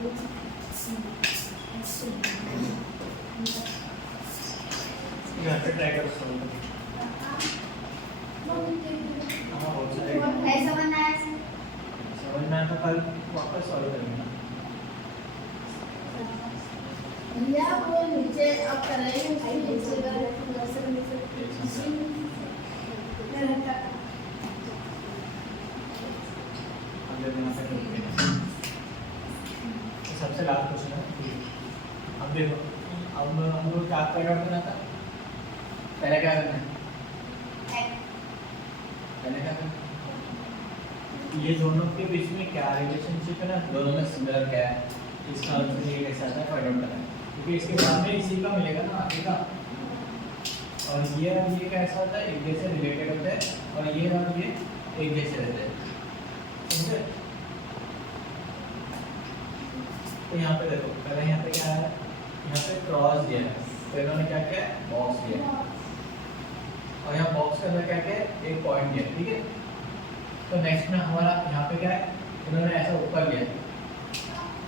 यहाँ पे ट्राई करो सॉल्व हाँ बहुत सारे ऐसा बनना है समझ में आया तो कल वापस सॉल्व करेंगे या वो नीचे अब कर रहे हैं भाई नीचे का सबसे लास्ट क्वेश्चन है अब देखो अब हम लोग क्या करना था पहले क्या करना है पहले क्या करना है? ये दोनों के बीच में क्या रिलेशनशिप है ना दोनों में सिमिलर क्या है इसका आंसर ये कैसा आता है फाइंड आउट करना है क्योंकि इसके बाद में इसी का मिलेगा ना आगे का और ये कैसा होता है एक जैसे रिलेटेड होता है और ये एक जैसे रहते हैं समझे तो यहाँ पे देखो पहले यहाँ पे क्या है यहाँ पे क्रॉस दिया है तो इन्होंने क्या किया बॉक्स दिया है और यहाँ बॉक्स के अंदर क्या किया एक पॉइंट दिया ठीक है तो नेक्स्ट में हमारा यहाँ पे क्या है इन्होंने ऐसा ऊपर लिया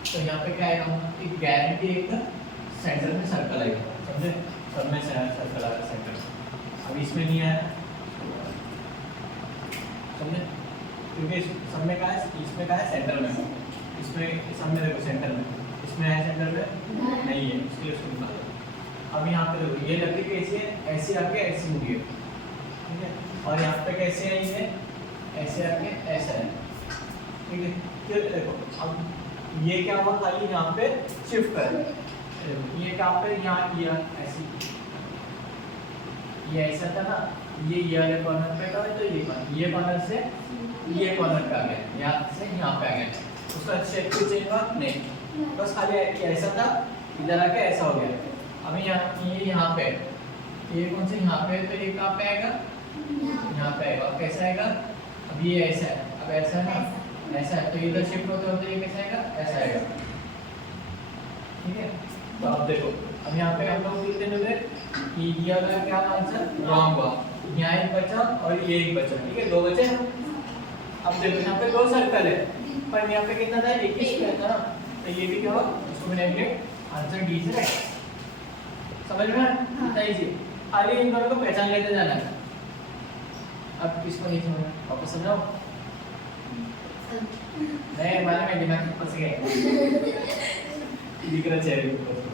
तो यहाँ पे क्या है हम एक गारंटी एक सेंटर में सर्कल आएगा समझे सब में सर्कल आएगा सेंटर अब इसमें नहीं आया समझे क्योंकि सब में क्या है इसमें क्या है सेंटर में इसमें सब में देखो सेंटर में इसमें है सेंटर में नहीं है इसलिए उसको निकाल दो अब यहाँ पे देखो ये लकड़ी कैसी है ऐसी आके ऐसी मुड़ी है ठीक है और यहाँ पे कैसे है ये ऐसे आके ऐसा है ठीक है फिर देखो अब ये क्या हुआ खाली यहाँ पे शिफ्ट कर ये कहाँ पे यहाँ किया ऐसी ये ऐसा था ना ये वाले कॉर्नर पे था तो ये कॉर्नर से ये कॉर्नर पे आ गया यहाँ से यहाँ पे आ गया उसका शेप कुछ चेंज हुआ नहीं बस खाली ऐसा था इधर आके ऐसा हो गया अभी यहाँ पे ये कौन से यहाँ पे तो ये कहाँ पे आएगा यहाँ पे आएगा कैसा आएगा अब ये ऐसा है अब ऐसा है ना ऐसा है तो इधर शिफ्ट होते होते ये कैसा आएगा ऐसा आएगा ठीक है तो अब देखो अब यहाँ पे हम लोग बोलते हैं कि ये वाला क्या आंसर रॉन्ग हुआ यहाँ एक बचा और ये एक बचा ठीक है दो बचे अब देखो यहाँ पे दो सर्कल है पर यहाँ पे कितना था एक ही स्क्वायर था ना तो ये भी क्या होगा इसको मैंने नेगेटिव आंसर डी से राइट समझ में इतना इजी खाली इन दोनों को पहचान लेते जाना है अब किसको नहीं समझ वापस समझाओ नहीं मालूम है दिमाग में फंस गए दिख रहा चेहरे के ऊपर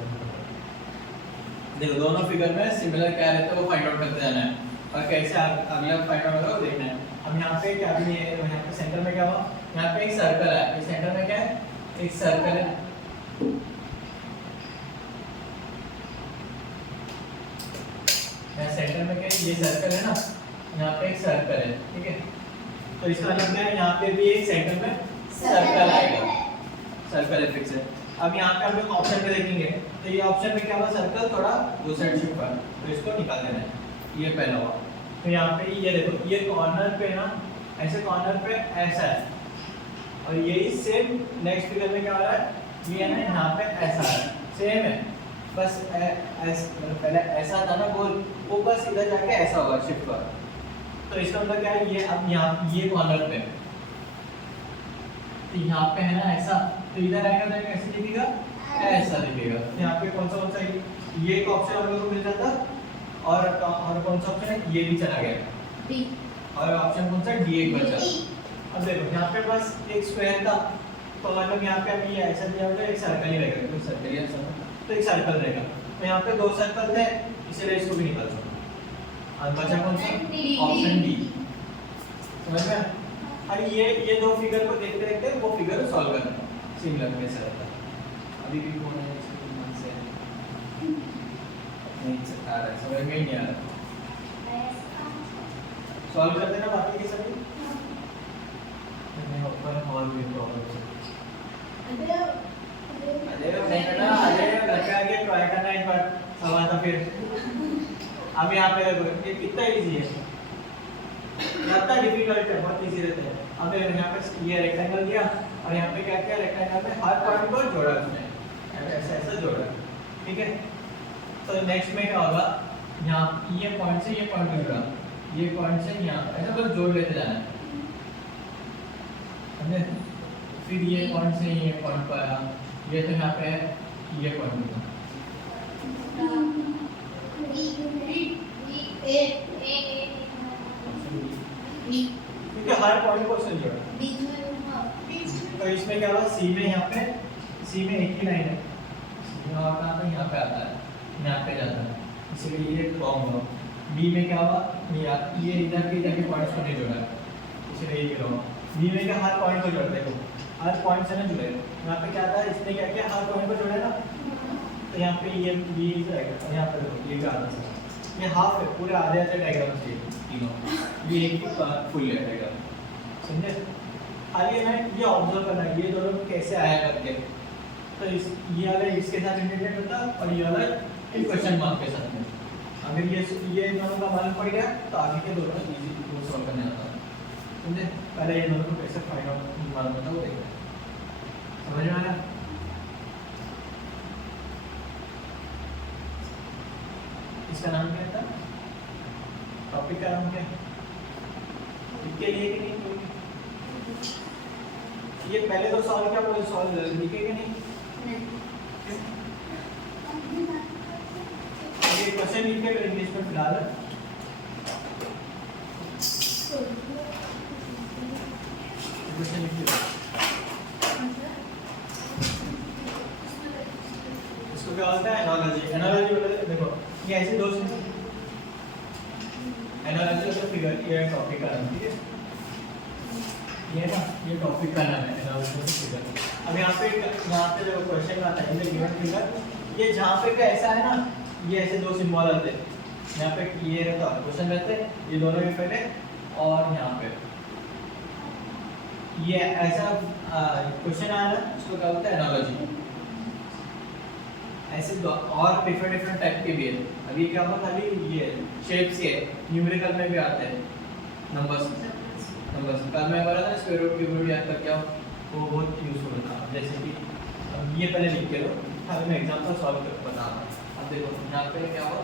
देखो दोनों फिगर में सिमिलर क्या रहता है वो फाइंड आउट करते जाना है और कैसे अगला फाइंड आउट होगा वो देखना है अब यहाँ पे क्या भी नहीं है यहाँ पे सेंटर में क्या हुआ यहाँ पे एक सर्कल है इस सेंटर में क्या है एक सर्कल है यहाँ सेंटर में क्या है ये सर्कल है ना यहाँ पे एक सर्कल है ठीक है तो इसका मतलब क्या है यहाँ पे भी एक सेंटर में सर्कल आएगा सर्कल है फिक्स है अब यहाँ पे हम लोग ऑप्शन पे देखेंगे तो ये ऑप्शन में क्या हुआ सर्कल थोड़ा दो साइड शिफ्ट हुआ तो इसको निकाल देना है ये पहला हुआ तो यहाँ पे ये देखो ये कॉर्नर पे ना ऐसे कॉर्नर पे ऐसा है और यही सेम नेक्स्ट फिगर में क्या हो रहा है ये है ना यहाँ पे ऐसा है सेम है बस पहले ऐसा था ना गोल वो बस इधर जाके ऐसा होगा शिफ्ट हुआ तो इसका मतलब क्या है ये अब यहाँ ये कॉर्नर पे तो यहाँ पे है ना ऐसा तो इधर आएगा तो कैसे दिखेगा ऐसा दिखेगा तो यहाँ पे कौन सा ये एक ऑप्शन हम लोग को मिल जाता और कौन सा ऑप्शन है ये भी चला गया डी और ऑप्शन कौन सा डी एक बचा अब देखो यहाँ पे बस एक स्क्वायर था तो मतलब यहाँ पे अभी ऐसा दिया होगा एक सर्कल ही रहेगा तो सर्कल ही तो एक सर्कल रहेगा तो यहाँ पे दो सर्कल थे इसलिए इसको भी निकाल सकते और बचा कौन सा ऑप्शन डी समझ में और ये दो फिगर को देखते देखते वो फिगर सॉल्व करना सिमिलर में से रहता है अभी भी कौन है इसके मन से नहीं आ रहा समझ में नहीं आ रहा सॉल्व कर देना बाकी के सभी नहीं ऊपर और भी प्रॉब्लम अरे नहीं करना अरे लगा के ट्राई करना एक बार सवाल था फिर अब यहाँ पे देखो ये कितना इजी है ज्यादा डिफिकल्ट है बहुत इजी रहता है अब यहाँ पे ये रेक्टेंगल दिया और यहाँ पे क्या किया रेक्टेंगल में हर पॉइंट को जोड़ा उसने ऐसा ऐसा जोड़ा ठीक है तो नेक्स्ट में क्या होगा यहाँ ये पॉइंट से ये पॉइंट जुड़ा ये पॉइंट से यहाँ ऐसा बस जोड़ लेते जाना है समझे फिर ये पॉइंट से ये पॉइंट पर आया ये तो यहाँ पे है, ये पॉइंट होगा। क्योंकि हर पॉइंट को उसने जोड़ा। तो इसमें क्या हुआ, सी में यहाँ पे, सी में एक ही लाइन है, यहाँ कहाँ पे, यहाँ पे आता है, यहाँ पे जाता है, इसलिए ये रॉन्ग हुआ। बी में क्या हुआ, ये इधर के पॉइंट्स को नहीं जोड़ा है, इसलिए ये रॉन्ग। बी में क्या हर पॉइंट को जोड़ते हैं, हर पॉइंट से ना जुड़े। यहाँ पे क्या था, इसने क्या किया, हर पॉइंट को जोड़े ना, तो यहाँ पे ये बी जाएगा, और यहाँ पे ये क्या आता है, ये हाफ है, पूरे आधे आधे डायग्राम से तीनों, ये एक फुल है डायग्राम, समझे। खाली है ये ऑब्जर्व करना है, ये दोनों कैसे आया करके। तो इस ये वाला इसके साथ रिलेटेड होता, और ये वाला क्वेश्चन मार्क के साथ में। अगर ये दोनों का मालूम पड़ गया तो आगे के दोनों इजी टू सॉल्व करने आता है, समझे। पहले ये दोनों को कैसे फाइंड आउट मालूम होता है वो देखते हैं, समझ में आया। इसका नाम क्या था, टॉपिक का नाम क्या है, इसके लिए कि नहीं कोई? ये पहले तो सॉल्व क्या बोले, सॉल्व लिखेगा नहीं, ये क्वेश्चन लिख के इंग्लिश में फिलहाल क्वेश्चन लिख के इसको क्या होता है, एनालॉजी। एनालॉजी बोले देखो, ये ऐसे दो एनालॉजी का फिगर, ये टॉपिक का नाम, ठीक है, ये ना, ये टॉपिक का नाम है एनालॉजी का फिगर। अब यहाँ पे देखो क्वेश्चन आता है, ये गिवन फिगर, ये जहाँ पे का ऐसा है ना, ये ऐसे दो सिंबल आते हैं, यहाँ पे ये रहता है क्वेश्चन रहते हैं, ये दोनों के पहले, और यहाँ पे ये ऐसा क्वेश्चन आया ना, इसको क्या बोलते हैं, एनालॉजी। ऐसे और डिफरेंट टाइप के भी है। अभी क्या हुआ, खाली ये शेप्स के न्यूमेरिकल में भी आते हैं, नंबर्स कल मैं बोला था स्क्वायर रूट क्यूब रूट याद करके आओ, वो बहुत यूजफुल होता है। जैसे कि अब ये पहले लिख के लो, खाली मैं एग्जांपल सॉल्व कर बता रहा हूँ। अब देखो यहाँ पे क्या हुआ,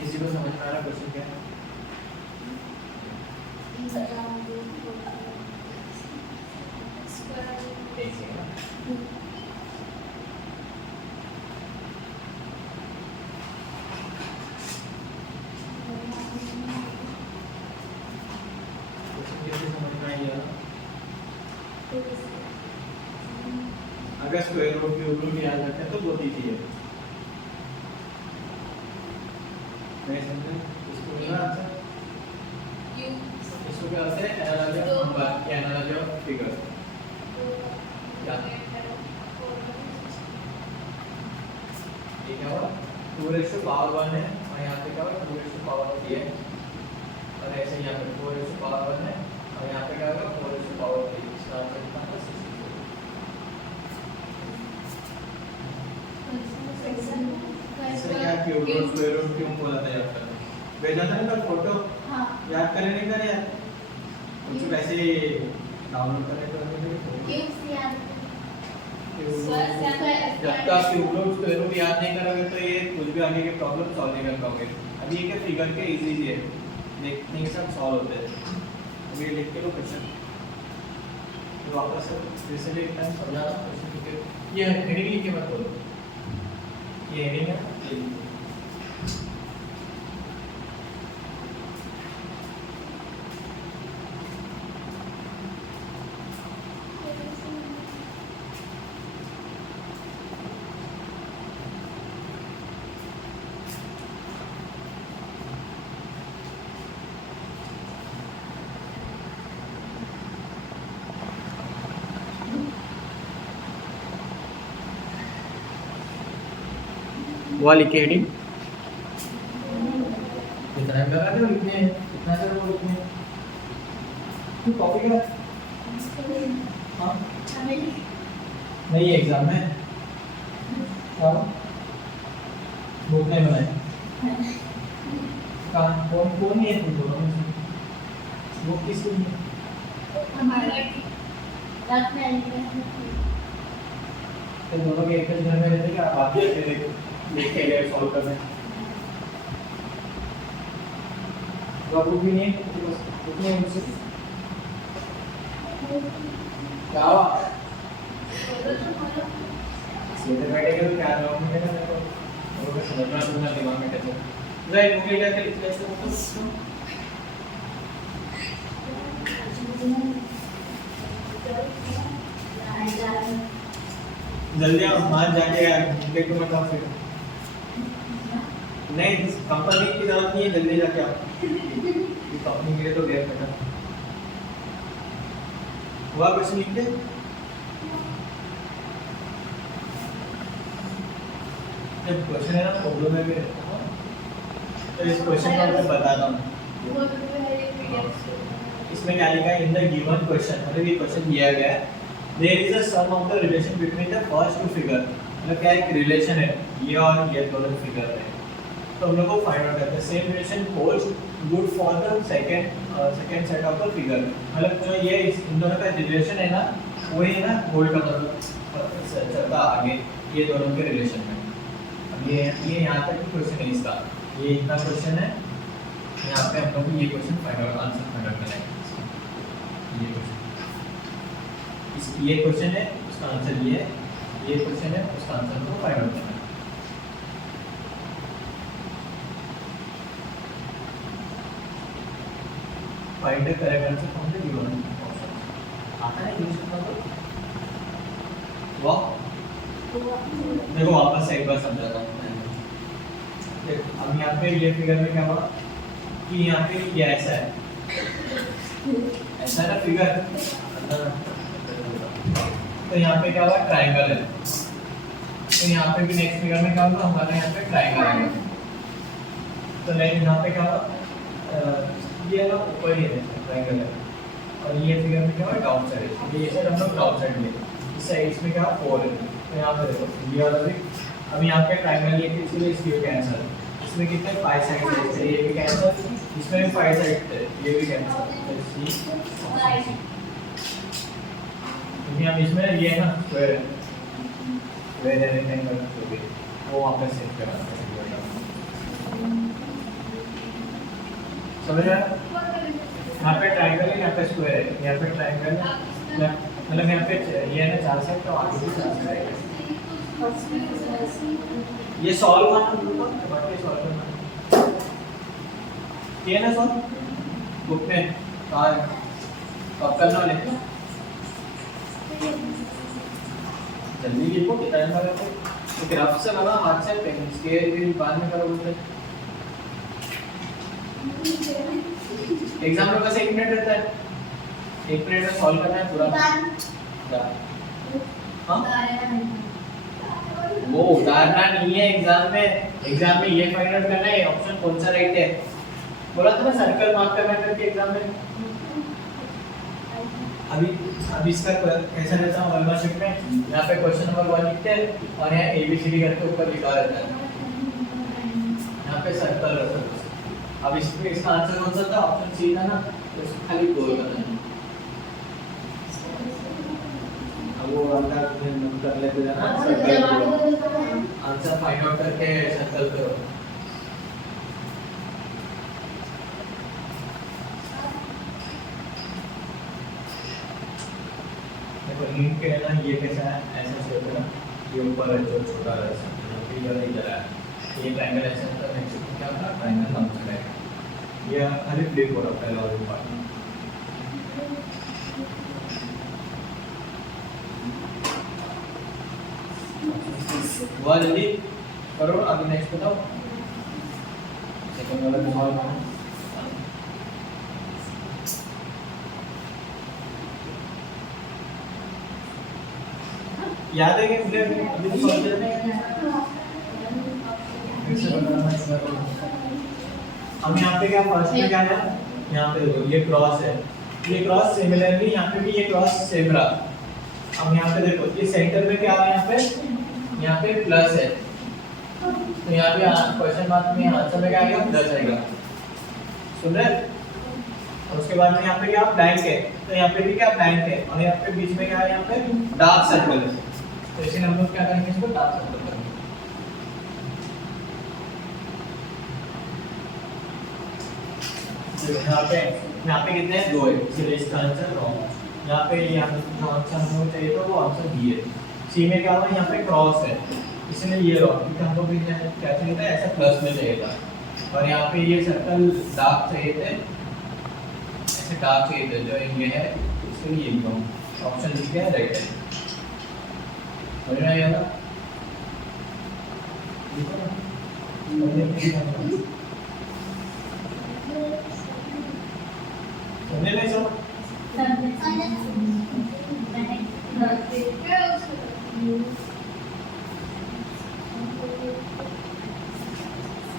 किसी को समझ में आ रहा क्वेश्चन क्या है? एक सेकंड, अगर स्क्वायर रूट क्यूब रूट याद रखें तो बहुत इजी है। नहीं समझे इसको क्या आंसर, इसको क्या होता है, एनालॉजी ऑफ नंबर या एनालॉजी ऑफ फिगर। क्या ये क्या हुआ, 2⁴ है, और यहाँ पे क्या हुआ 2⁴ है, और ऐसे यहाँ पे 4⁴ है, और यहाँ पे क्या होगा 4⁴ इसका आंसर कितना है, 64। इससे क्या क्यूब रूट स्क्वायर रूट क्यों बोला था याद करने, भेजा था ना फोटो, हाँ याद करें नहीं करे यार, कुछ वैसे डाउनलोड करने तो क्यूब से याद जब तक क्यूब रूट स्क्वायर रूट याद नहीं करोगे तो ये कुछ भी आगे के प्रॉब्लम सॉल्व नहीं कर पाओगे। अभी ये क्या फिगर के इजी है, देखने के साथ सॉल्व होते हैं। अभी ये लिख के लो क्वेश्चन, तो वापस फिर से एक टाइम समझा क्वेश्चन लिख के, ये हेडिंग लिख के मत बोलो, ये हेडिंग है, ये वो लिखे हेडिंग कितना टाइम लगा दो लिखने, कितना सर वो लिखने, तू कॉपी कर, हाँ नहीं एग्जाम में क्या बुक नहीं बनाए, कहाँ कौन कौन नहीं है तू दोनों में से, बुक किसको नहीं है, तो दोनों के एक घर में रहते क्या आप भी रहते देखो, लिखे गए सॉल्व करने बाबू भी नहीं कितने मुझसे क्या हुआ सीधे बैठे के तो क्या जवाब मिलेगा मेरे को वो समझना दूंगा दिमाग में कैसे राइट बुक लेकर के लिख लेते हो जल्दी आओ मान जाके बुक को बताओ फिर नहीं कंपनी की जरूरत नहीं है जल्दी जाके आओ कंपनी के लिए तो गैप बेटा हुआ क्वेश्चन लिख दे जब क्वेश्चन है ना प्रॉब्लम में भी रहता है तो इस क्वेश्चन को मैं बता रहा हूँ इसमें क्या लिखा है इन द गिवन क्वेश्चन मतलब ये क्वेश्चन दिया गया है there is a sum of the relation between the first two figure मतलब क्या एक रिलेशन है ये और ये दोनों फिगर है तो हम लोग को फाइंड आउट करते हैं same relation holds good for the second set of the figure मतलब जो ये इन दोनों का रिलेशन है ना वही है ना होल्ड का मतलब चलता आगे ये दोनों के रिलेशन में अब ये यहाँ तक की क्वेश्चन है इसका ये इतना क्वेश्चन है यहाँ पे हम लोग ये question find out answer find out करेंगे ये क्वेश्चन है उसका आंसर ये है ये क्वेश्चन है उसका आंसर को फाइंड आउट करना है find the correct answer from the given option आता है यूज करना तो वाह देखो वापस से एक बार समझाता हूँ अब यहाँ पे ये फिगर में क्या हुआ कि यहाँ पे ये ऐसा है ऐसा ना फिगर तो यहाँ पे क्या हुआ ट्रायंगल है तो यहाँ पे भी नेक्स्ट फिगर में क्या होगा हमारे यहाँ पे ट्रायंगल आएगा तो लेकिन यहाँ पे क्या हुआ ये ना ऊपर ही है ट्रायंगल है और ये फिगर में क्या हुआ डाउन साइड है ये साइड हम लोग डाउन साइड में इस साइड इसमें क्या 4 है तो यहाँ पे देखो ये वाला भी अब यहाँ पे ट्रायंगल ये इसलिए इसलिए कैंसिल इसमें कितने 5 साइड है ये भी कैंसिल इसमें भी 5 साइड है ये भी कैंसिल क्योंकि हम इसमें ये ना स्क्वायर है रेक्टेंगल वो वहाँ पे सेट करना है समझ रहे हैं यहाँ पे ट्रायंगल है यहाँ पे स्क्वायर है यहाँ पे ट्रायंगल है मतलब यहाँ पे ये है ना 4 साइड तो आगे भी 4 साइड ये सॉल्व करना बाकी सॉल्व करना ये ना सॉल्व बुक में कहाँ है कब करना वाले जल्दी लिखो कितना टाइम लगेगा तो ग्राफ से लगा हाथ से पेन स्केल भी बाद में करोगे एग्जाम में बस 1 मिनट रहता है 1 मिनट में सॉल्व करना है पूरा हाँ वो उतारना नहीं है एग्जाम में ये फाइंड आउट करना है ऑप्शन कौन सा राइट है बोला था ना सर्कल मार्क करना करके एग्जाम में अभी इसका कैसा रहता है वन शीट में यहाँ पे क्वेश्चन नंबर 1 लिखते हैं और यहाँ ABCD करके ऊपर लिखा रहता है यहाँ पे सर्कल रहता है अब इसका आंसर कौन सा था ऑप्शन सी था ना तो इसको खाली गोल करना है अब वो वाला कर लेते हैं ना सर्कल आंसर फाइंड आउट करके सर्कल करो देखो लिंक है ना ये कैसा है ऐसा शेप है ना ये ऊपर है जो छोटा है इधर इधर है ये ट्रायंगल ऐसा है नेक्स्ट क्या होगा ट्रायंगल नाम से है ये खाली फ्लिप हो रहा है पहला वाला पार्ट हुआ जल्दी करो अभी नेक्स्ट बताओ सेकंड वाला भी सॉल्व करो याद है कि मुझे अभी सॉल्व करना है फिर से बताना हम यहाँ पे क्या फर्स्ट में क्या है यहाँ पे देखो ये क्रॉस है ये क्रॉस सिमिलरली यहाँ पे भी ये क्रॉस सेम रहा अब यहाँ पे देखो ये सेंटर में क्या है यहाँ पे प्लस है तो यहाँ पे क्वेश्चन मार्क में आंसर में क्या आएगा प्लस आएगा सुन रहे और उसके बाद में यहाँ पे क्या ब्लैंक है तो यहाँ पे भी क्या ब्लैंक है और यहाँ पे बीच में क्या है यहाँ पे डार्क सर्कल है तो इसलिए हम लोग क्या करेंगे इसको डार्क सर्कल करेंगे यहाँ पे कितने हैं? 2 है, इसलिए इसका आंसर रॉन्ग। यहाँ पे जो आंसर हमें चाहिए था वो आंसर बी है। सी में क्या हुआ? यहाँ पे क्रॉस है, इसलिए ये रॉन्ग, क्योंकि हमको भी क्या चाहिए था? ऐसा प्लस में चाहिए था। और यहाँ पे ये सर्कल डार्क चाहिए थे, ऐसे डार्क चाहिए थे, जो ये है इसलिए ये रॉन्ग। ऑप्शन लिख दिया राइट है। समझ में आया ना? समझे नहीं सब?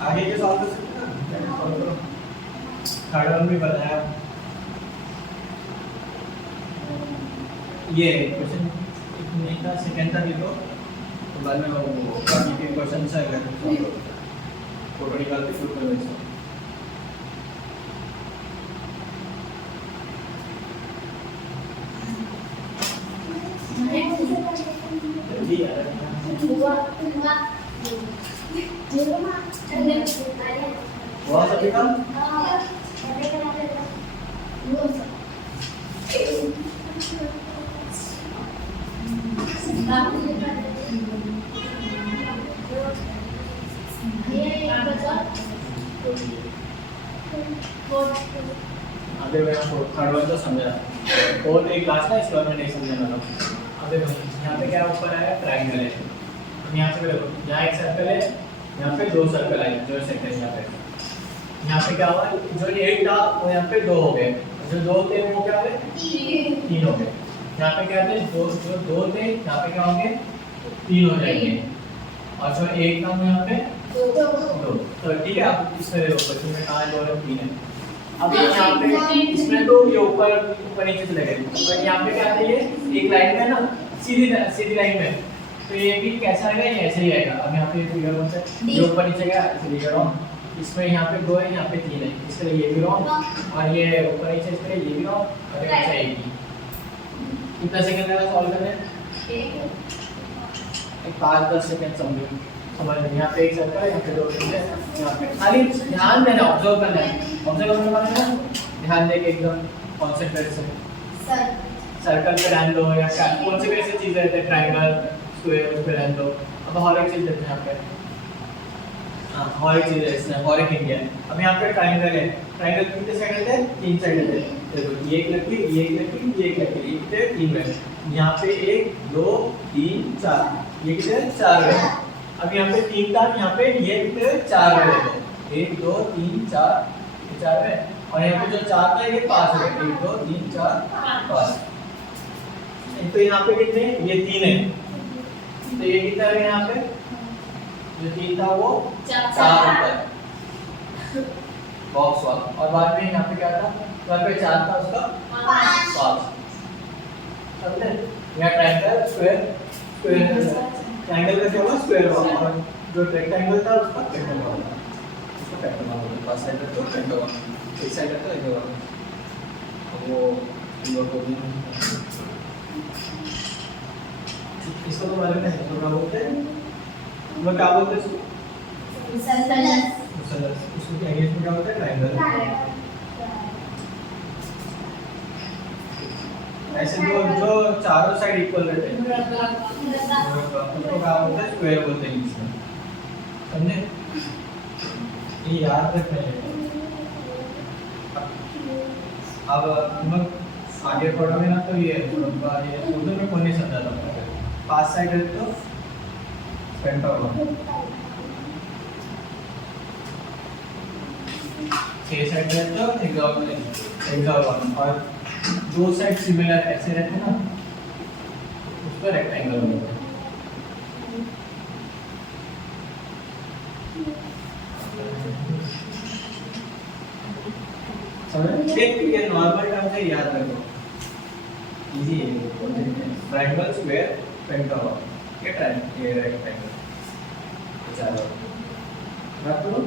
आगे के सॉल्व कर सकते हैं ना? थर्ड वन भी बताया। ये क्वेश्चन नहीं था, सेकंड था, देखो तो बाद में वो बाकी के क्वेश्चन से अगर फोटो निकाल के शूट कर देंगे। जल्दी आ रहा बहुत सभी का आगे मैं आपको थर्ड वन तो समझा और एक क्लास ना इस बार में नहीं समझाना था। अबे यहाँ पे क्या ऊपर आया? ट्रायंगल है। यहाँ से देखो, यहाँ एक सर्कल है, यहाँ पे 2 सर्कल आए, जो सेकंड यहाँ पे क्या हुआ? जो 1 था वो यहाँ पे 2 हो गए, जो 2 थे वो क्या हुए? 3 हो गए। यहाँ पे क्या थे? जो 2 थे यहाँ पे क्या होंगे? 3 हो जाएंगे, और जो 1 था वो यहाँ पे 2। तो ठीक है, आप इसमें देखो क्वेश्चन में कहाँ 2 और 3 है। अब यहाँ पे इसमें तो ये ऊपर नीचे चले गए, पर यहाँ पे क्या था? ये एक लाइन में ना, सीधी लाइन में, तो ये भी कैसा आएगा? ये ऐसे ही आएगा। अब यहाँ पे फिगर कौन सा है? ये ऊपर नीचे गया, इसलिए रॉन्ग। इसमें यहाँ पे 2 है, यहाँ पे 3 है, इसलिए ये भी रॉन्ग। और ये ऊपर नीचे इसलिए ये भी रॉन्ग, और ये बचा एक ही। कितना सेकंड लगा सॉल्व करने? एक 5-10 सेकंड समझो। समझ में? यहाँ पे एक सर्कल है, यहाँ पे 2 सर्कल है, यहाँ पे खाली ध्यान देना, ऑब्जर्व करना है। ऑब्जर्व करने वाले ना ध्यान देके एकदम कॉन्सेंट्रेट से सर्कल पे ध्यान दो, या कौन से भी ऐसी चीज रहते हैं, ट्रायंगल, स्क्वायर, उस पे ध्यान दो। अब हर एक चीज देते हैं यहाँ पे, हाँ हर एक चीज है इसमें, हर एक इंडिया। अब यहाँ पे ट्रायंगल है, ट्रायंगल कितने साइड है? 3 साइड है। देखो ये एक लकीर, ये एक लकीर, ये एक लकीर, ये कितने? 3 है। यहाँ पे 1 2 3 4, ये कितने? 4 है। अब यहाँ पे 3 था, यहाँ पे ये कितने? 4 है। देखो 1 2 3 4, ये 4 है, और यहाँ पे जो 4 था ये 5 है। 1 2 3 4 5। तो यहाँ पे कितने? ये 3 है, तो ये कितना है? यहाँ पे जो 3 था वो 4 ऊपर बॉक्स वाला, और बाद में यहाँ पे क्या था? यहाँ पे 4 था, उसका 5। समझे? यहाँ ट्रायंगल, स्क्वायर, ट्रायंगल का क्या हुआ? स्क्वायर हुआ, और जो रेक्टेंगल था उसका पेंटागन हुआ। उसका पेंटागन हुआ, फर्स्ट साइड तो पेंटागन, एक साइड तो एक हुआ। वो लोग को भी इसको तो मालूम है, तो क्या बोलते हैं? वो क्या बोलते हैं इसको? मुसलसल। उसको क्या इंग्लिश में क्या बोलते हैं? ट्रायंगल। ऐसे जो चारों साइड इक्वल रहते हैं उसको क्या बोलते हैं? स्क्वायर बोलते हैं इंग्लिश में। समझे? ये याद रखना है। अब हम आगे पढ़ोगे ना तो ये उर्दू में कौन नहीं समझा था? 5 साइड है तो पेंटागन, 6 साइड है तो हेक्सागन, और 2 साइड सिमिलर ऐसे रहते हैं ना, उस पर रेक्टेंगल होता है। समझ? ये नॉर्मल टर्म से याद रखो, इजी है। ट्रायंगल, स्क्वायर, पेंटागन, ये ट्रायंगल, ये रेक्टेंगल, चलो रख लो।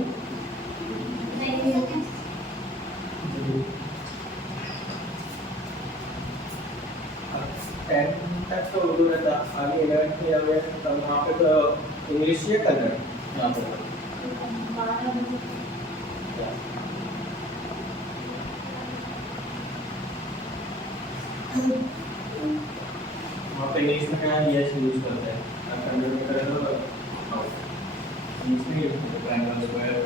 तक तो उर्दू रहता, आगे 11th में जाओगे तब वहाँ पे तो इंग्लिश या कन्नड़ यहाँ पे वहाँ पे नेक्स्ट में क्या यस यूज करते हैं कंप्यूटर में करें तो इसमें ट्रायंगल स्क्वायर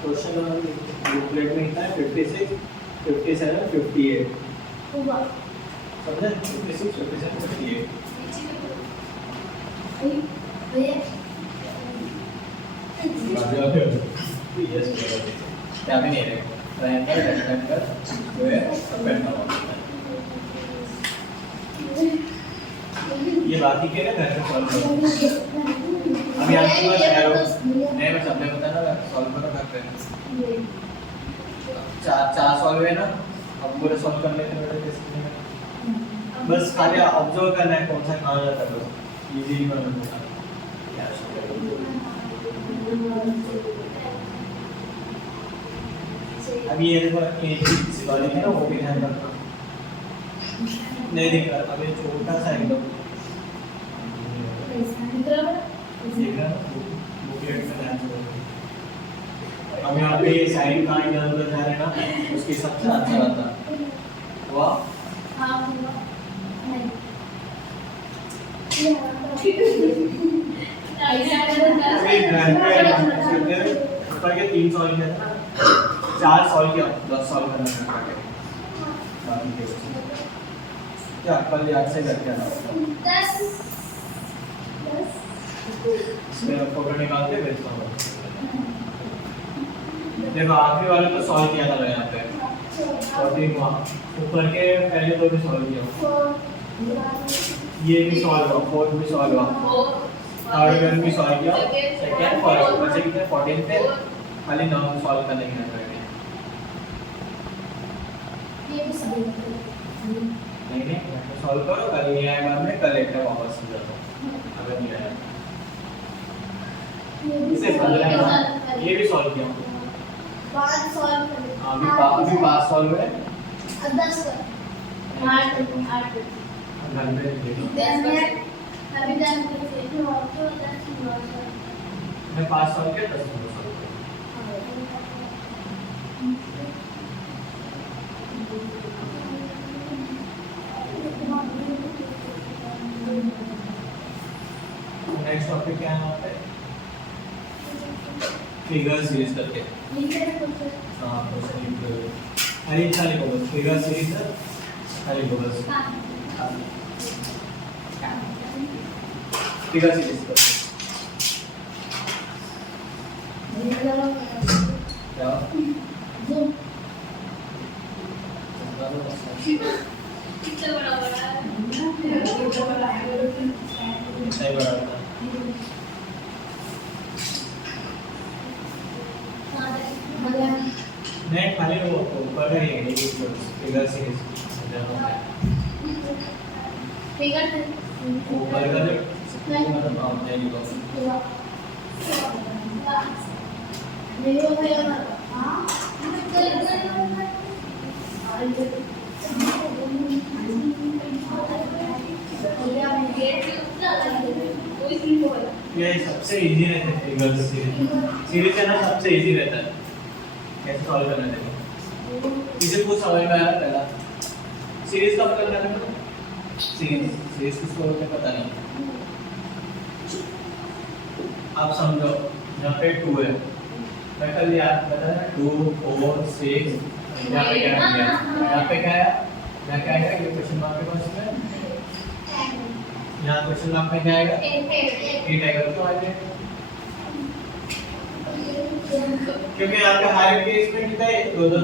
क्वेश्चन बुकलेट में इतना है 56 57 58 हुआ समझे 56 57 58 भैया यस क्या भी नहीं है ट्रायंगल रेक्टेंगल स्क्वायर पेंटागन ये बाकी के ना घर में सॉल्व करो अभी आपके पास एरो नहीं मैं सबने बताया ना सॉल्व करो घर पे चार सॉल्व है ना अब पूरे सॉल्व कर लेते हैं बेटा कैसे बस खाली ऑब्जर्व करना है कौन सा कहाँ जाता है बस इजीली करना होगा अभी ये देखो इस वाली है ना वो भी ध्यान रखना नहीं दिख रहा अभी छोटा सा एकदम देख रहा बुकलेट में ध्यान से अब यहाँ पे साइड कहाँ इधर उधर जा रहे हैं ना उसके हिसाब से आंसर आता हुआ हाँ हुआ नहीं ऊपर के 3 सॉल्व किया था 4 सॉल्व किया 10 सॉल्व करना है क्या कल याद से करके आना इसमें फोटो निकाल के भेजता हूँ देखो आखिरी वाले तो सॉल्व किया था मैंने यहाँ पे और देखो ऊपर के पहले दो भी सॉल्व किया ये भी सॉल्व हुआ फोर्थ भी सॉल्व हुआ थर्ड वन भी सॉल्व किया सेकंड फर्स्ट बचे कितने 14 थे खाली 9 सॉल्व करने के लिए ये भी सही नहीं सॉल्व करो कल ये आएगा मैं कल एक वापस से जाता हूँ अगर नहीं आया इसे 15 ये भी सॉल्व किया 5 सॉल्व कर अभी 5 सॉल्व है 10 कर 8 घर में देखो अभी 10 मैं 5 सॉल्व किया 10 सॉल्व नेक्स्ट टॉपिक क्या है यहाँ पे फिगर सीरीज करके हाँ क्वेश्चन लिख दो अरे खाली को बस फिगर सीरीज है खाली को बस फिगर सीरीज करके क्या नहीं बड़ा नहीं खाली वो ऊपर का ही है ये फिगर सीरीज फिगर ऊपर का जो मतलब आउट है ये नहीं हो गया हां ये सबसे इजी रहता है फिगर सीरीज है ना सबसे इजी रहता है कैसे सॉल्व करना देखो इसे कुछ समझ में आया पहला सीरीज का मतलब क्या है सीरीज किसको बोलते हैं पता नहीं आप समझो यहाँ पे 2 है मैं कल याद बता रहा 2 4 6 यहाँ पे क्या है यहाँ पे क्या है यहाँ क्या आएगा ये क्वेश्चन मार्क के पास में यहाँ क्वेश्चन मार्क में क्या आएगा 8 आएगा क्यों आएगा क्योंकि यहाँ पे हर एक इसमें कितना है 2 2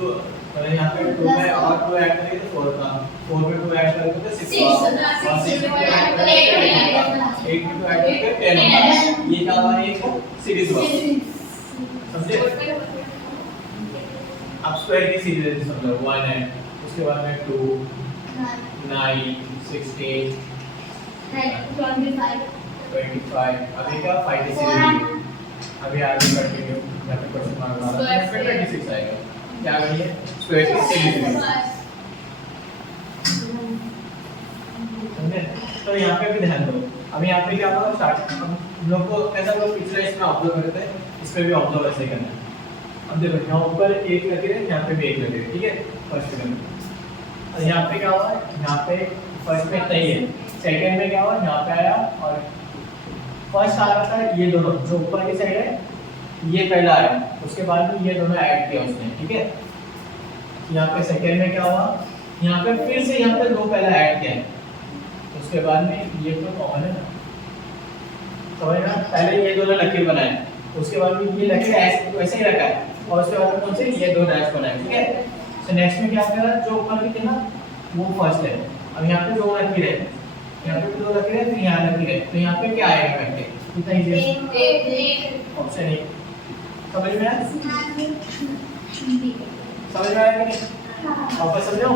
2 पहले यहाँ पे 2 है और 2 ऐड करेंगे तो 4 का 4 में 2 ऐड करेंगे तो 6 का और 6 में 2 ऐड करेंगे 8 में 2 ऐड करेंगे 10 होगा ये क्या हुआ ये सीरीज हुआ समझे अब स्क्वायर की सीरीज समझो 1 है उसके बाद में 2 9 16 25 अभी क्या 5 की सीरीज अभी आगे कंटिन्यू यहाँ पे क्वेश्चन मार्क वाला यहाँ पे 26 आएगा क्या करिए स्क्वायर की सीरीज समझे तो यहाँ पे भी ध्यान दो। अब यहाँ पे क्या होगा, स्टार्ट हम लोग को कैसा लोग पिछले इसमें ऑब्जर्व करते हैं, इस पे भी ऑब्जर्व ऐसे करना है। अब देखो यहाँ ऊपर एक लगे है, यहाँ पे भी एक लगे है, ठीक है फर्स्ट में। और यहाँ पे क्या हुआ, यहाँ पे फर्स्ट में इतना ही है, सेकंड में क्या हुआ, यहाँ पे आया और फर्स्ट आ रहा था ये दोनों जो ऊपर की साइड है, ये पहला आया, उसके बाद में ये दोनों ऐड किया उसने, ठीक है। यहाँ पे सेकंड में क्या हुआ, यहाँ पे फिर से यहाँ पे दो पहला ऐड किया है, उसके बाद में ये तो कॉमन है ना, समझ में। पहले ये दोनों लकीर बनाए, उसके बाद में ये लकीर ऐसे वैसे ही रखा है, और उसके बाद में कौन से ये दो डैश बनाए, ठीक है। तो नेक्स्ट में क्या करा, जो ऊपर की थी ना वो फर्स्ट है। अब यहाँ पे दो लकीर है, यहाँ पे दो लकीर है, फिर यहाँ लकीर है, तो यहाँ पे क्या आएगा करके, कितना इजी है, ऑप्शन ए। समझ में आया, समझ में आया कि नहीं, वापस समझो।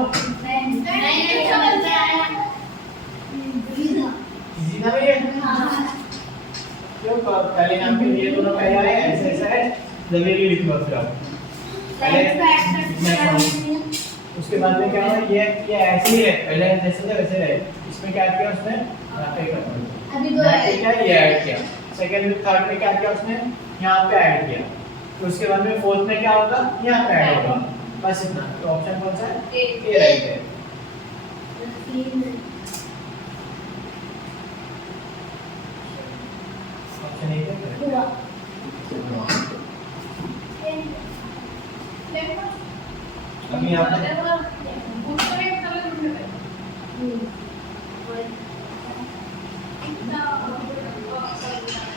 इजी था भैया, क्यों पहले यहाँ पे ये दोनों पहले आए, ऐसे ऐसा है, जल्दी लिख लो फिर आप पहले। उसके बाद में क्या हुआ, ये ऐसे ही है, पहले जैसे थे वैसे रहे। इसमें क्या किया उसने, यहाँ पे क्या ये ऐड किया, सेकंड में थर्ड में क्या किया उसने, यहाँ पे ऐड किया, तो उसके बाद में फोर्थ में क्या होगा, यहाँ पे ऐड होगा, बस इतना। तो ऑप्शन कौन सा है, ए राइट है। ऑप्शन ए है। अभी यहाँ पे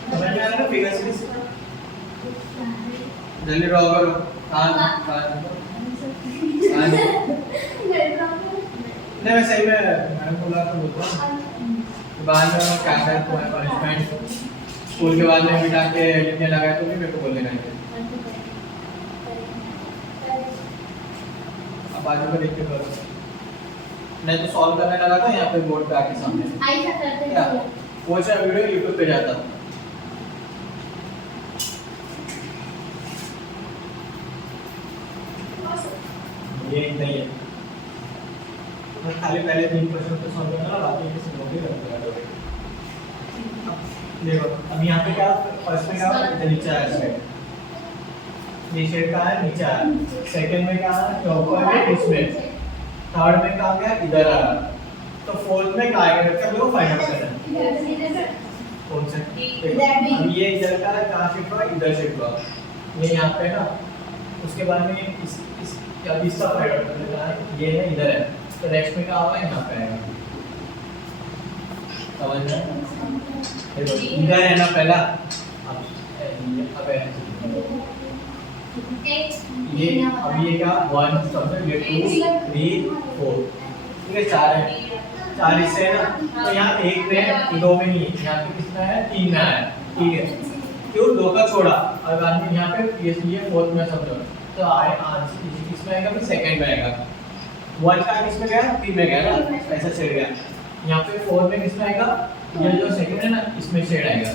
समझ में आ रहा है ना फिगर सीरीज, जल्दी ड्रॉ करो। नहीं मैं सही में मैडम बोला तो बोलता हूँ, बाद में क्या है तुम्हारा पनिशमेंट, स्कूल के बाद में बिठा के लिखने लगा तो भी मेरे को बोलने का। अब बाजू में देख के करो, नहीं तो सॉल्व करने लगा था यहाँ पे बोर्ड पे आके सामने, क्या वो सा वीडियो यूट्यूब पे जाता। ये नहीं है, मैं खाली पहले 3% तो सॉल्व करना, बाकी किसी लोग भी करते हैं। देखो अब यहाँ पे क्या, फर्स्ट में क्या हुआ, इधर नीचे आया शेड, ये शेड का है नीचे आया, सेकंड में क्या है ऊपर में इसमें, थर्ड में क्या गया इधर आ रहा, तो फोर्थ में क्या आएगा क्या लोग फाइंड आउट करना है कौन से। अब ये इधर का कहाँ शिफ्ट हुआ, इधर शिफ्ट हुआ, ये यहाँ पे ना, उसके बाद में इस क्या इसका फाइंड आउट करना है, ये है इधर है, तो नेक्स्ट में क्या होगा, यहाँ पे आएगा। समझ में, देखो इधर है ना पहला, अब ये अब ये क्या 1 समझो, ये 2 3 4, ठीक है, 4 है, 4 इससे है ना, तो यहाँ एक में 2 में नहीं, यहाँ पे कितना है 3 में आया, ठीक है, क्यों 2 का छोड़ा, और बाद में यहाँ पे ये फोर्थ में समझो, तो आए आंसर किसमें आएगा, फिर सेकंड में आएगा। 1 का किसमें गया, 3 में गया ना, ऐसा शेड गया, यहाँ पे 4 में किसमें आएगा, ये जो सेकंड है ना इसमें शेड आएगा,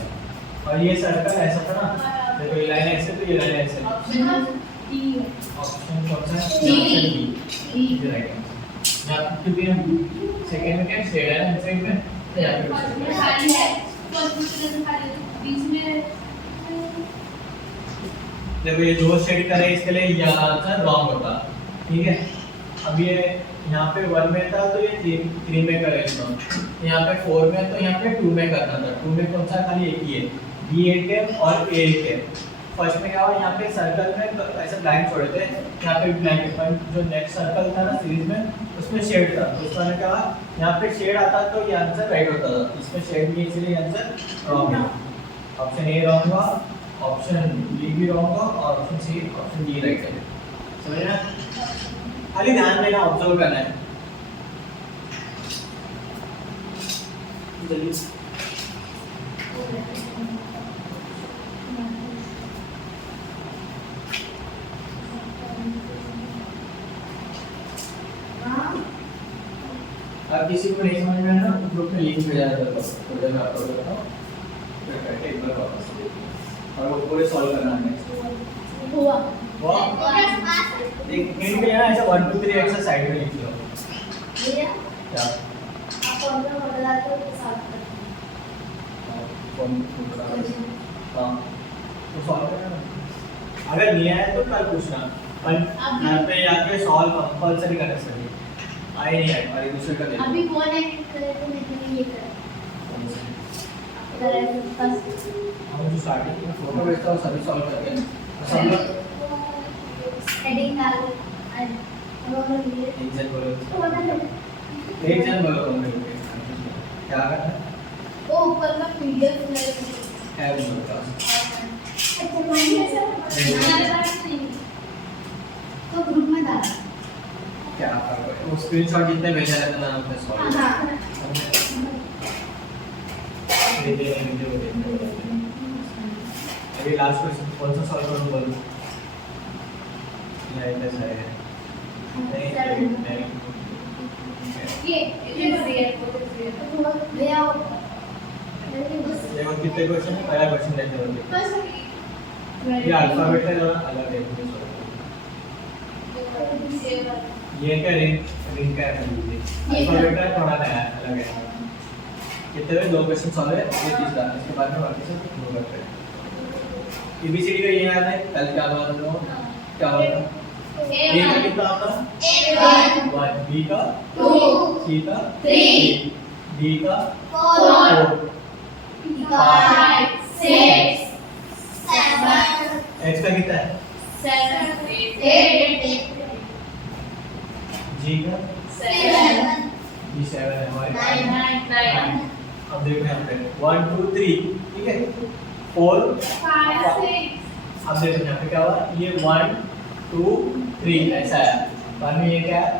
और ये सर्कल ऐसा था ना, देखो ये लाइन ऐसे तो ये लाइन ऐसे, ऑप्शन कौन सा है, ऑप्शन बी राइट आंसर। यहाँ पे क्योंकि सेकंड में क्या शेड है ना साइड में, तो यहाँ पे खाली है, बीच में देखो ये दो शेड करे, इसके लिए ये आंसर रॉन्ग होता, ठीक है। अब ये यहाँ पे 1 में था तो ये 3 में करे इसको, यहाँ पे 4 में तो यहाँ पे 2 में करना था, 2 में कौन सा खाली एक ही है, बी एक है और ए एक है। फर्स्ट में क्या हुआ, यहाँ पे सर्कल में तो ऐसे ब्लैंक छोड़े थे, यहाँ पे ब्लैंक है, पर जो नेक्स्ट सर्कल था ना सीरीज में उसमें शेड था, तो उसने कहा यहाँ पे शेड आता तो ये आंसर राइट होता था, इसमें शेड नहीं इसलिए आंसर रॉन्ग है। ऑप्शन ए रॉन्ग हुआ, ऑप्शन बी भी रॉन्ग हुआ, और option C option D right है। समझना, खाली ध्यान देना, ऑब्जर्व करना है। अब किसी को नहीं समझ में आया ना, ग्रुप में लिंक भेजा जाता है, तो मैं अपलोड करता हूँ, फिर करके एक बार वापस और वो पूरे सॉल्व करना है। हुआ एक हिंट के लिए ना ऐसा 1 2 3 ऐसा साइड में लिख लो। क्या आप बताते हो साथ में हाँ तो सॉल्व करना। अगर नहीं आया तो कल पूछना, पर घर पे जाके सॉल्व कंपल्सरी करना चाहिए। आए नहीं आए और एक दूसरे का देखो। अभी कौन है करे तो नहीं ये कर हम जो स्टार्टिंग में फोटो भेजता हूँ सभी सॉल्व करते हैं सब लोग हेडिंग डाल अब अगर ये एक जन बोलो तो बता तुम लोग क्या करना है? वो ऊपर का पीडीएफ है वो लोग का अच्छा नहीं ऐसा हमारे पास नहीं तो ग्रुप में डाल क्या करोगे वो स्क्रीनशॉट जितने भेजा रहता ना हमने सॉल्व हां ये दे वीडियो अभी लास्ट क्वेश्चन कौन सा सॉल्व करूं बोलो नहीं ऐसा है नहीं ये भैया देखो कितने क्वेश्चन है पहला क्वेश्चन देखते हैं ये अल्फाबेट का अलग है ये क्या रिंग का है अल्फाबेट का थोड़ा नया अलग है कितने में दो क्वेश्चन सॉल्व है ये तीसरा इसके बाद में बाकी सब दो करते हैं एबीसीडी का ये याद है कल क्या हुआ था तो क्या हुआ था ए का कितना होता 1 बी का 2 सी का 3 डी का 4 5 6 एक्स का कितना है 7 8 जी का 7 जी 7 है हमारे 9 अब देखो यहाँ पे 1 2 3 ठीक है 4 5 6 अब देखो यहाँ पे क्या हुआ ये 1 2 3 ऐसा है बाद में ये क्या है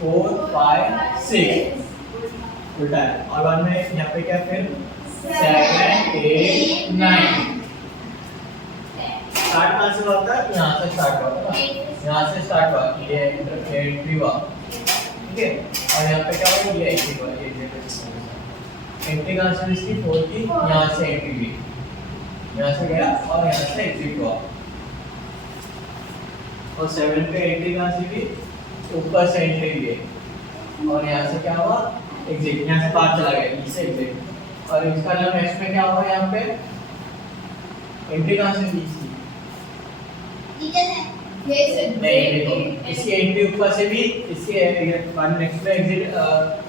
4 5 6 उल्टा है और बाद में यहाँ पे क्या फिर 7 8 9 स्टार्ट कहाँ से हुआ था यहाँ से स्टार्ट हुआ था यहाँ से स्टार्ट हुआ ये एंट्री हुआ ठीक है और यहाँ पे क्या हुआ ये एंट्री हुआ ये एंट्री कहाँ से इसकी 4 की यहाँ से एंट्री हुई यहाँ से गया और यहाँ से एग्जिट हुआ और 7 पे एंट्री कहाँ से हुई ऊपर से एंट्री हुई और यहाँ से क्या हुआ एग्जिट यहाँ से बाहर चला गया ई से एग्जिट और इसका नाम नेक्स्ट में क्या हुआ यहाँ पे एंट्री कहाँ से हुई इसकी नहीं देखो इसकी एंट्री ऊपर से भी इसकी बाद नेक्स्ट में एग्जिट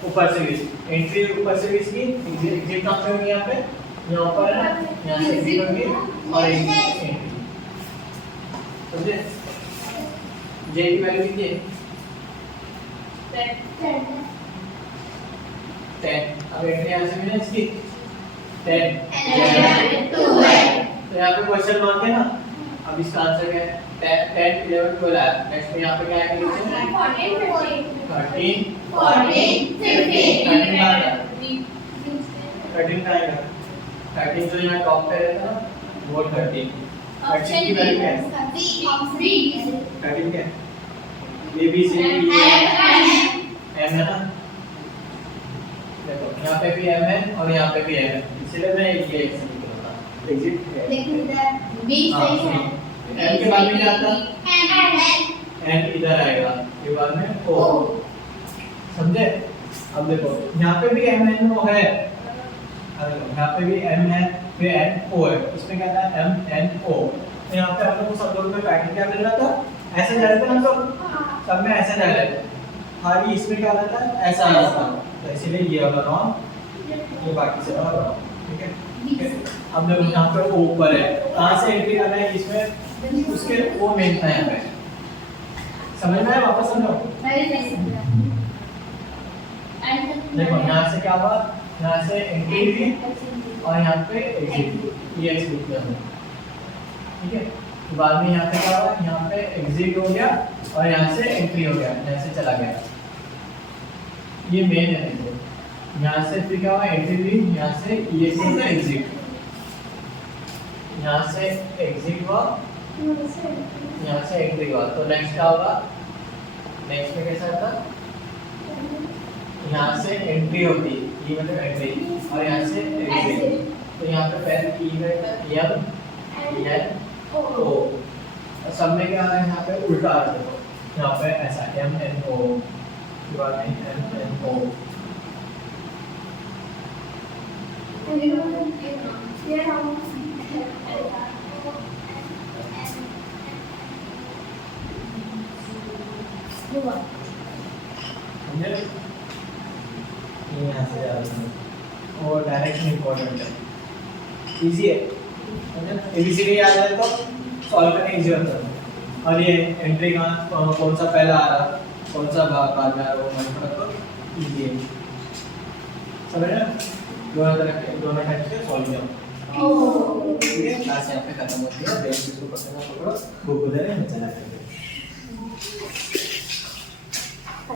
ऊपर से भी एंट्री ऊपर से भी इसकी एग्जिट कहाँ से होगी यहाँ पे यहाँ पर यहाँ से एग्जिट होगी और एंट्री समझे जे की वैल्यू कितनी है 10 अब एंट्री यहाँ से भी ना इसकी 10 तो यहाँ पे क्वेश्चन मांगे ना अब इसका आंसर क्या है 10 11 12 है नेक्स्ट में यहाँ पे क्या आएगा नीचे 13 14 13 का आएगा 13 जो यहाँ टॉप पे रहता है ना वो 13 13 की वैल्यू क्या है 13 क्या है A B C D M है ना देखो यहाँ पे भी एम है और यहाँ पे भी एम है इसलिए मैं ये एग्जिट निकालता एग्जिट लेकिन इधर बी सही है एम के बाद में क्या आता एन इधर आएगा के बाद में ओ समझे अब देखो यहाँ पे भी एम एन ओ है अरे यहाँ पे भी एम है फिर एन ओ है इसमें क्या था एम एन ओ यहाँ पे हम लोग को सब लोग में पैटर्न क्या मिल रहा था ऐसे जा रहे थे हम लोग सब में ऐसे जा रहे थे खाली इसमें क्या रहता है ऐसा आ रहा था तो इसीलिए ये वाला नॉन ये बाकी से वाला ठीक है ठीक है अब देखो यहाँ पे ओ ऊपर है कहाँ से एंट्री करना है इसमें उसके ओ मेन था यहाँ पे समझ में आया वापस समझो देखो यहाँ से क्या हुआ यहाँ से एंट्री हुई और यहाँ पे एग्जिट ये एग्जिट किया ठीक है तो बाद में यहाँ पे क्या हुआ यहाँ पे एग्जिट हो गया और यहाँ से एंट्री हो गया यहाँ से चला गया ये मेन है देखो यहाँ से फिर क्या हुआ एंट्री हुई यहाँ से ये होता है एग्जिट यहाँ से एग्जिट हुआ यहाँ से एंट्री हुआ तो नेक्स्ट क्या होगा नेक्स्ट में कैसा था यहाँ से एंट्री होती ये मतलब एंट्री और यहाँ से एग्जिट तो यहाँ पे पहले ई रहता एम एन ओ सब में क्या है यहाँ पे उल्टा आ देखो यहाँ पे ऐसा एम एन ओ के बाद में एम एन ओ ये हम हुआ समझे? ये यहाँ से जा रहा है और डायरेक्शन इम्पोर्टेंट है, इजी है। समझे? एबीसीडी याद है तो सॉल्व करने इजी होता है। और ये एंट्री कहाँ कौन सा पहला आ रहा, कौन सा बाद में आ रहा, वो हमारे पता तो इजी है। समझ रहे हैं? दोनों टाइप से सॉल्व किया। ठीक है, क्लास यहाँ पे खत्म होती है। बेंच इसको पकड़ना पकड़ो, बुक उधर है, मैं चला करके